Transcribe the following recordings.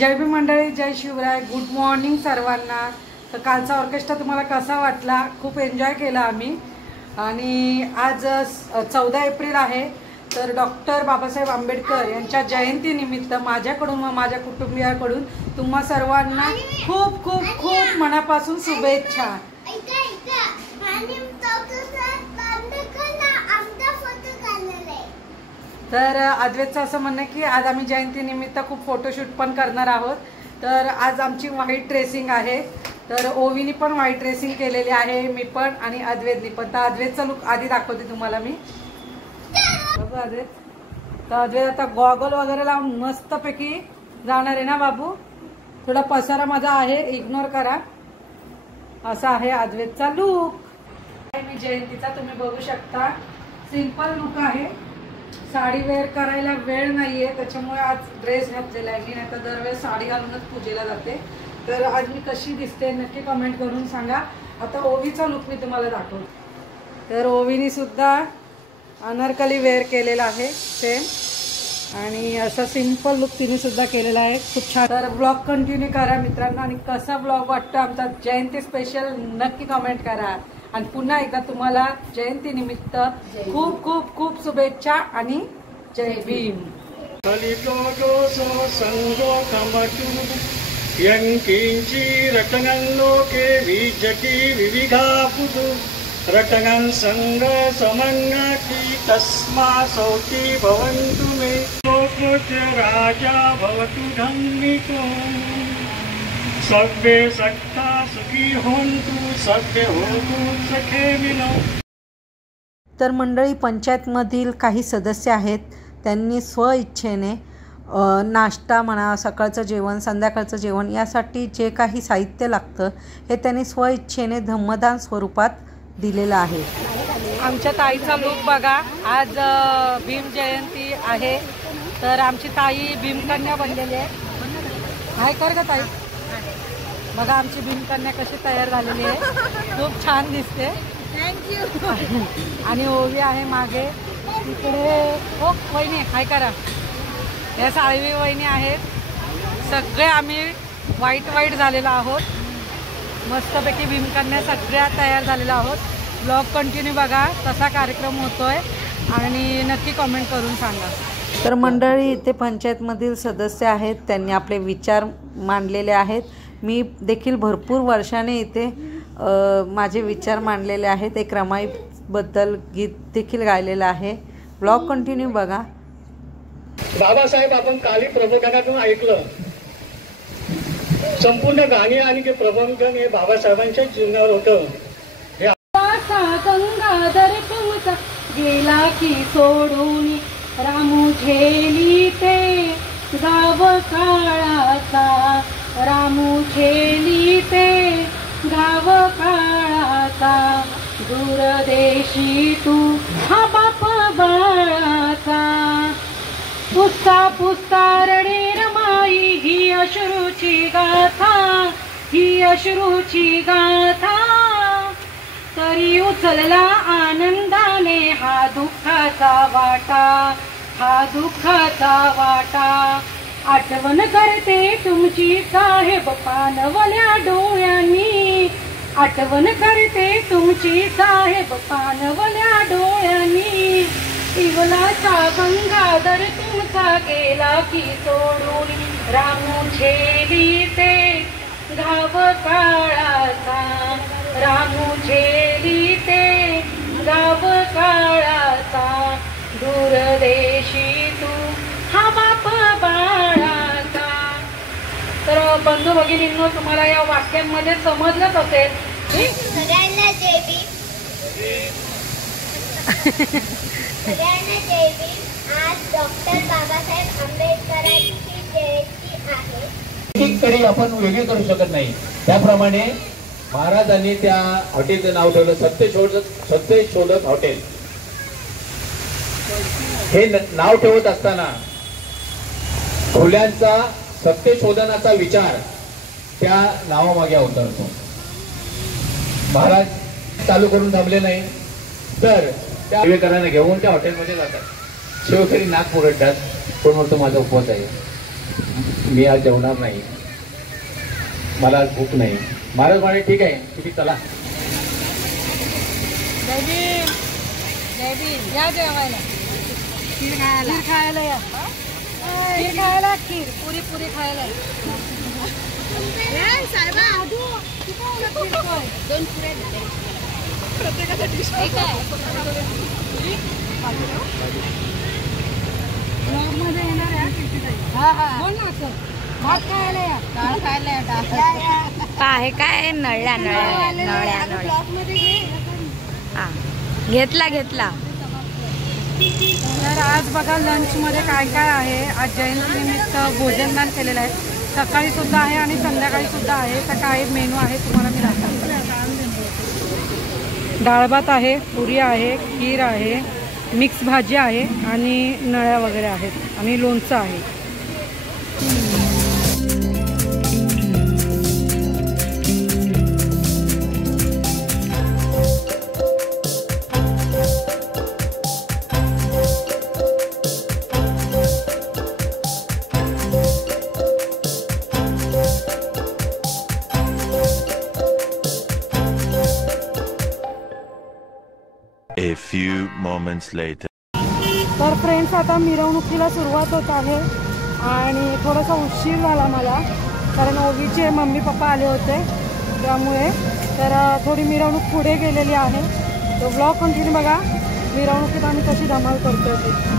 जय भीम मंडळी, जय Shivray, good morning सर्वांना। तर कालचा ऑर्केस्ट्रा तुम्हाला कसा वाटला? खूप एन्जॉय केला आम्ही। आणि आज 14 एप्रिल आहे, तर डॉक्टर बाबासाहेब आंबेडकर यांच्या जयंतीनिमित्त माझ्याकडून व माझ्या कुटुंबियाकडून तुम्हा सर्वांना खूप खूप खूप मनापासून शुभेच्छा। तर अद्वैतचं असं म्हणणं की आज आम्ही जयंतीनिमित्त खूप फोटोशूट पण करणार आहोत। तर आज आमची व्हाईट ड्रेसिंग आहे, तर ओवीनी पण व्हाईट ड्रेसिंग केलेली आहे, मी पण आणि अद्वैतनी पण। तर अद्वैतचा लुक आधी दाखवते तुम्हाला मी। अद्वैत तर अद्वैत आता गॉगल वगैरे लावून मस्तपैकी जाणार आहे ना बाबू। थोडा पसारा माझा आहे, इग्नोर करा। असा आहे अद्वैतचा लुक। मी जयंतीचा तुम्ही बघू शकता, सिंपल लुक आहे। साडी वेअर करायला वेळ नाहीये, त्याच्यामुळे आज ड्रेस घातलेला आहे मी, नाही तर दरवेळेस साडी घालूनच पूजेला जाते। तर आज मी कशी दिसते नक्की कमेंट करून सांगा। आता ओवीचा लुक मी तुम्हाला दाखवते। तर ओवीनी सुद्धा अनारकली वेअर केलेला आहे सेम, आणि असा सिंपल लुक तिने सुद्धा केलेला आहे, खूप छान। तर ब्लॉग कंटिन्यू करा मित्रांनो, आणि कसा ब्लॉग वाटतो आमचा जयंती स्पेशल नक्की कमेंट करा। आणि पुन्हा एकदा तुम्हाला जयंती निमित्त खूप खूप खूप शुभेच्छा आणि जय भीम। रटनलोके विजटी विविधापुतु रटनं संग समन्नति तस्मा सौति भवन्तु मे लोकस्य राजा भवतु धम्मिको सर्वे सखा सुखी होन्तु सभ्य होतु सखे विनो। तर मंडळी, पंचायतमधील काही सदस्य आहेत, त्यांनी स्वइच्छेने नाश्ता म्हणा, सकाळचं जेवण, संध्याकाळचं जेवण यासाठी जे काही साहित्य लागतं हे त्यांनी स्वइच्छेने धम्मदान स्वरूपात दिलेलं आहे। आमच्या ताईचा लुक बघा, आज भीम जयंती आहे, तर आमची ताई भीमकन्या बनलेली आहे। हाय कर का ताई, बघा आमची भीमकन्या कशी तयार झालेली आहे, खूप छान दिसते, थँक्यू। आणि ओवी आहे मागे तिकडे, हो वहिनी हाय करा। या साळवी वहिनी आहेत, सगळे आम्ही व्हाईट झालेलो आहोत, मस्तपैकी भीमकन्या सगळ्या तयार झालेल्या आहोत। ब्लॉग कंटिन्यू बघा कसा कार्यक्रम होतोय, आणि नक्की कमेंट करून सांगा। तर मंडळी, इथे पंचायतमधील सदस्य आहेत, त्यांनी आपले विचार मांडलेले आहेत। मी देखील भरपूर वर्षाने इथे माझे विचार मांडलेले आहेत। एक रमाईबद्दल गीत देखील गायलेलं आहे। ब्लॉग कंटिन्यू बघा। बाबासाहेब आपण काली प्रबोधनातून ऐकलं, संपूर्ण गाणी आणि ते प्रबोधन हे बाबासाहेबांच्या जीवनावर होतं। गंगाधर तुमचा गेला की सोडून, रामू झेली ते गाव काळाचा, रामू झेली ते गाव काळाचा, दूरदेशी तू हा बाप बाळाचा, पुसता पुसता रडे रमाई ही अश्रूची गाथा, ही अश्रूची गाथा, तरी उचलला आनंदाने हा दुःखाचा वाटा, हा दुःखाचा वाटा। आठवण करते तुमची साहेब पानवल्या डोळ्यांनी, आठवण करते तुमची साहेब पानवल्या डोळ्यांनी, इवलाचा गंगाधर तुमचा गेला की सोडून, रामू झेली ते गाव काळाचा, रामू झेली ते गाव काळाचा, दूरदेशी तू हा बाप बाळाचा। तर बंधू भगिनींनो, तुम्हाला या वाक्यांमध्ये समजलंच असेल। सगळ्यांना जय भीम, सगळ्यांना जय भीम। आज डॉक्टर बाबासाहेब आंबेडकरांची जयंती आहे। तरी आपण वेगळे करू शकत नाही, त्याप्रमाणे महाराजांनी त्या हॉटेलचं नाव ठेवलं सत्यशोधक हॉटेल। हे नाव ठेवत असताना फुल्यांचा सत्यशोधनाचा विचार त्या नावामागे अवतरतो। महाराज चालू करून थांबले नाही, तर त्या विवेकांना घेऊन त्या हॉटेलमध्ये जातात, शिवखेरी नाक मुरडतात, कोण म्हणतो माझा उपवास आहे। मी आज जेवणार नाही, मला आज भूक नाही. महाराज म्हणे ठीक आहे तुम्ही चला. या जेवायला, खीर खायला या, खीर खायला, खीर पुरी पुरी खायला. दोन पुरे प्रत्येकासाठी मध्ये येणार आहे. भात खायला या, डाळ खायला या, काय काय नळ्या नळ्या नळ्या नळ्या घेतला. तर आज बघा लंचमध्ये काय काय आहे. आज जयंतीनिमित्त भोजनदान केलेलं आहे. सकाळी सुद्धा आहे आणि संध्याकाळी सुद्धा आहे. तर काय मेनू आहे तुम्हाला मी दाखवते. डाळ भात आहे, पुरी आहे, खीर आहे, मिक्स भाजी आहे आणि नळ्या वगैरे आहेत आणि लोणचं आहे. A few moments later. तर फ्रेंड्स आता मिरवणुकीला सुरुवात होत आहे आणि थोडासा उशीर झाला मला, कारण ओवीचे मम्मी पप्पा आले होते त्यामुळे. तर थोडी मिरवणूक पुढे गेलेली आहे. तो ब्लॉग कंटिन्यू बघा, मिरवणुकीत आम्ही कशी धमाल करतोय ते.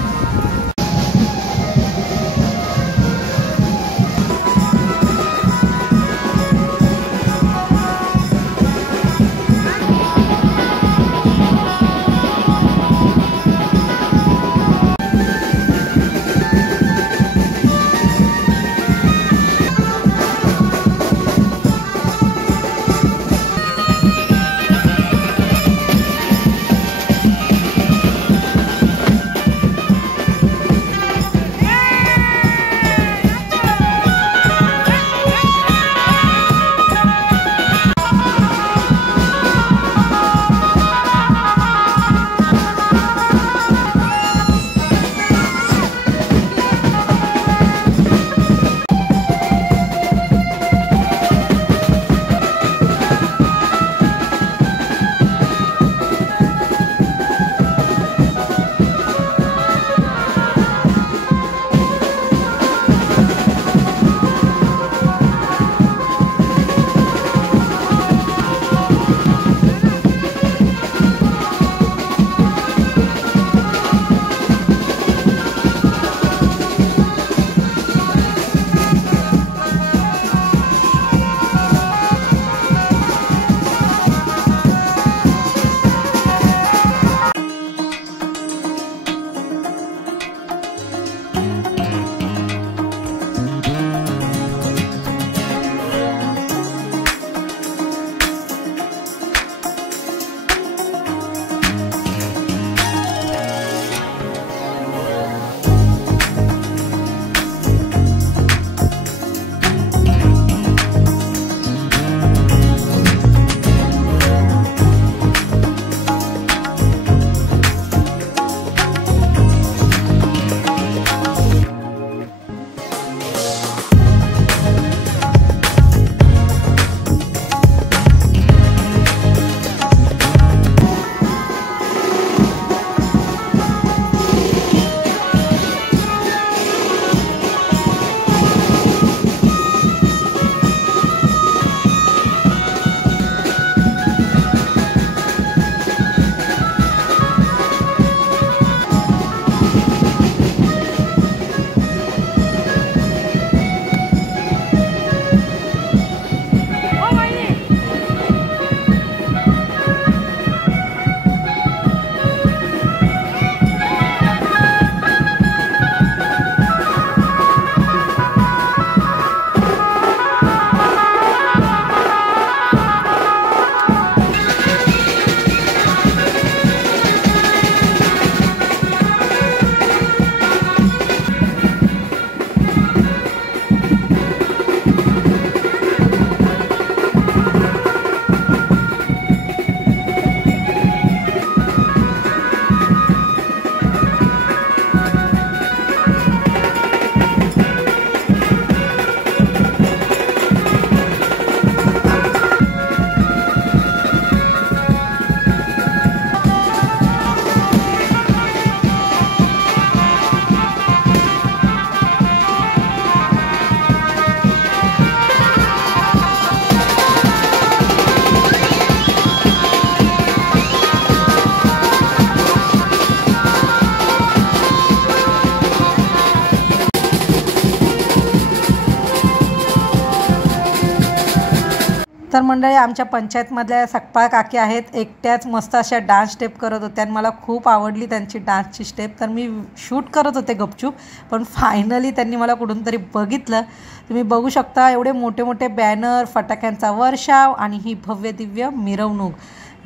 तर मंडळी आमच्या पंचायतमधल्या सकपाळ काकी आहेत, एकट्याच मस्त अशा डान्स स्टेप करत होत्या आणि मला खूप आवडली त्यांची डान्सची स्टेप. तर मी शूट करत होते गपचूप, पण फायनली त्यांनी मला कुठून तरी बघितलं. तुम्ही बघू शकता एवढे मोठे मोठे बॅनर, फटाक्यांचा वर्षाव आणि ही भव्य दिव्य मिरवणूक.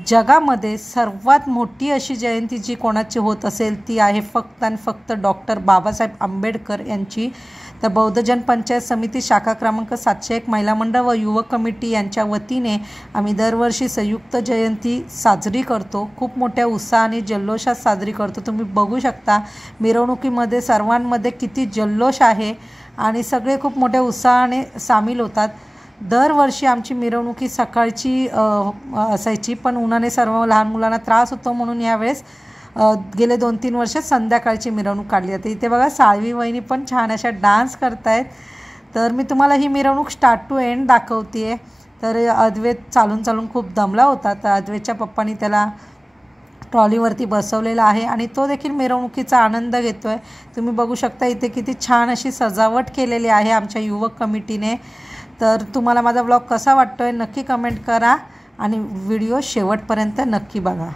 जगामध्ये सर्वात मोठी अशी जयंती जी कोणाची होत असेल ती आहे फक्त आणि फक्त डॉक्टर बाबासाहेब आंबेडकर यांची. तर बौद्धजन पंचायत समिती शाखा क्रमांक 701 महिला मंडळ व युवक कमिटी यांच्या वतीने आम्ही दरवर्षी संयुक्त जयंती साजरी करतो. खूप मोठ्या उत्साहाने जल्लोषात साजरी करतो. तुम्ही बघू शकता मिरवणुकीमध्ये सर्वांमध्ये किती जल्लोष आहे आणि सगळे खूप मोठ्या उत्साहाने सामील होतात. दरवर्षी आमची मिरवणुकी सकाळची असायची, पण उन्हाने सर्व लहान मुलांना त्रास होतो म्हणून यावेळेस गेले 2-3 वर्ष संध्याकाळची मिरवणूक काढली जाते. इथे बघा साळवी वहिनी पण छान अशा डान्स करतायत. तर मी तुम्हाला ही मिरवणूक स्टार्ट टू एंड दाखवते आहे. तर अद्वैत चालून खूप दमला होता, तर अद्वैतच्या पप्पांनी त्याला ट्रॉलीवरती बसवलेला आहे आणि तो देखील मिरवणुकीचा आनंद घेतो आहे. तुम्ही बघू शकता इथे किती छान अशी सजावट केलेली आहे आमच्या युवक कमिटीने. तर तुम्हाला माझा ब्लॉग कसा वाटतो आहे नक्की कमेंट करा आणि व्हिडिओ शेवटपर्यंत नक्की बघा.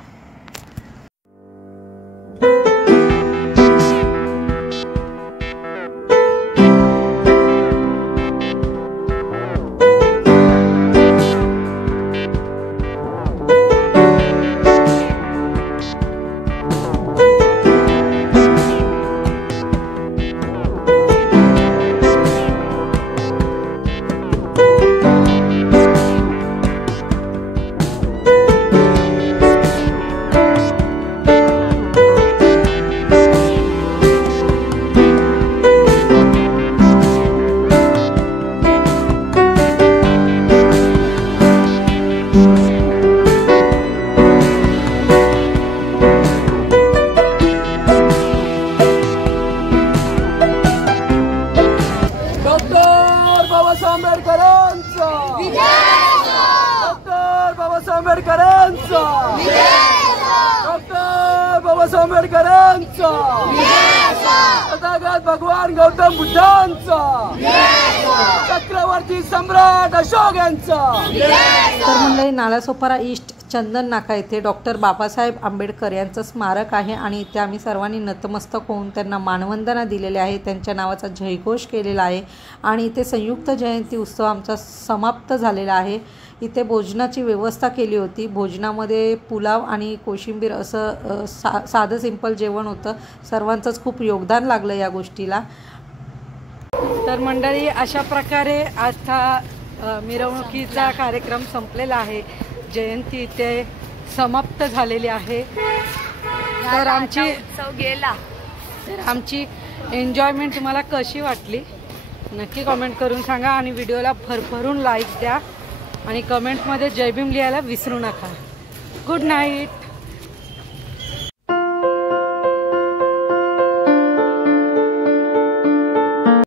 आंबेडकरांचा, तथागत भगवान गौतम बुद्धांचा, चक्रवर्ती सम्राट अशोक यांचा. तर मंडळी नालासोपारा ईस्ट चंदन नाका येथे डॉक्टर बाबासाहेब आंबेडकर यांचं स्मारक आहे आणि इथे आम्ही सर्वांनी नतमस्तक होऊन त्यांना मानवंदना दिलेली आहे, त्यांच्या नावाचा जयघोष केलेला आहे आणि इथे संयुक्त जयंती उत्सव आमचा समाप्त झालेला आहे. इथे भोजनाची व्यवस्था केली होती. भोजनामध्ये पुलाव आणि कोशिंबीर असं साधं सिंपल जेवण होतं. सर्वांचंच खूप योगदान लागलं या गोष्टीला. तर मंडळी अशा प्रकारे आजचा मिरवणुकीचा कार्यक्रम संपलेला आहे. जयंती इथे समाप्त झालेली आहे. तर आमची एन्जॉयमेंट तुम्हाला कशी वाटली नक्की कमेंट करून सांगा आणि व्हिडिओला भरभरून लाईक द्या आणि कमेंटमध्ये जय भीम लिहायला विसरू नका. Good night.